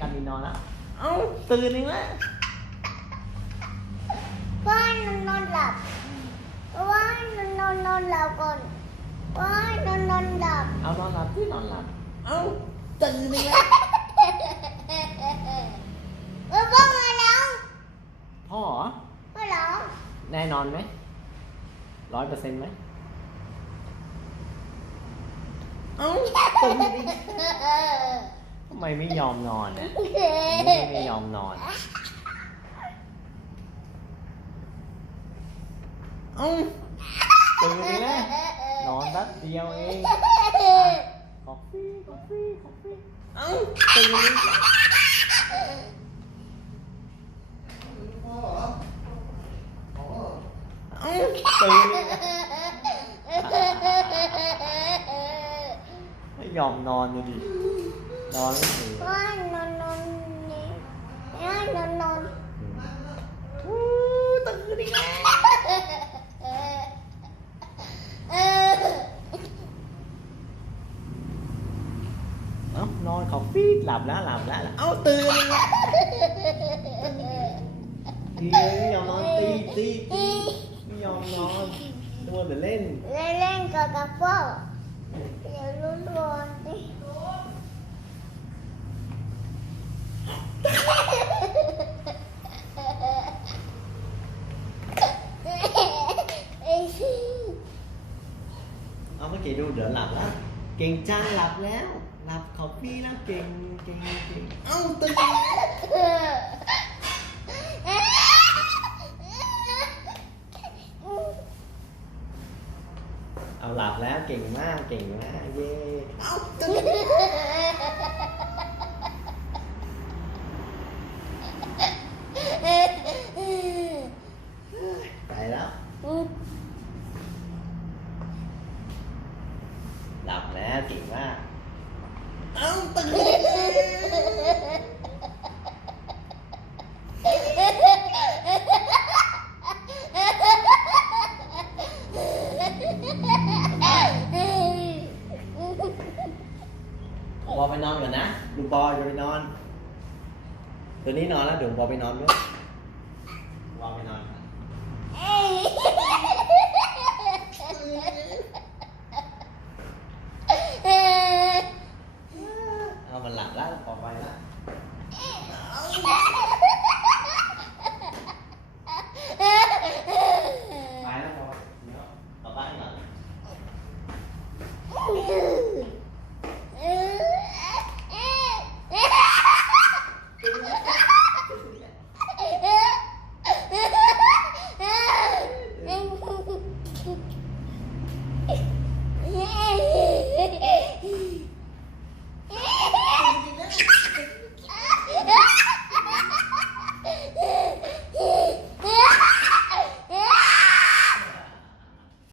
การบินนอนแล้ว เอ้าตื่นอีกแล้วว่านอนนอนหลับว่านอนนอนนอนหลับก่อนว่านอนนอนหลับเอานอนหลับที่นอนหลับ เอ้าตื่นอีกแล้วเออพ่อมาแล้วพ่อเหรอพ่อแล้วแน่นอนไหมร้อยเปอร์เซ็นต์ไหมเอ้าตื่นอีกทำ ไมไม่ยอมนอนนี่ยไม่ไม่ยอมนอนเอ้าตื่นอีกแล้วนอนแป๊บเดียวเองกาแฟกาแฟกาแฟเอ้าตื่นอีกแล้วเอ้าตื่นอีกแล้วไม่ยอมนอนเลยดิ นอนไม่ตื่นว่านอนนอนนี่ว่านอนนอนอู้ตื่นอีกแล้วเอ้านอนเขาฟีกหลับแล้วหลับแล้ว เอ้าตื่นอีไม่ยอมนอนตีตีตีไม่ยอมนอนมัวแต่เล่น เล่นเล่นกับกับพ่อเดี๋ยวรู้ร้อนดิ เอาเมื่อ กีดูเดี๋ยวหลับแล้ว เก่งจางหลับแล้ว หลับเขาฟีแล้วเก่งเก่งเก่งเอ้าตื่นเอาหลับแล้วเก่งมากเก่งมากเย้ เอ้าตื่นไปแล้ว หลับแล้ว เก่งมาก เอ้าตื่นบอไปนอนก่อนนะ ดูบอจะไปนอน ตัวนี้นอนแล้วเดี๋ยวบอไปนอนด้วยบอไปนอนก่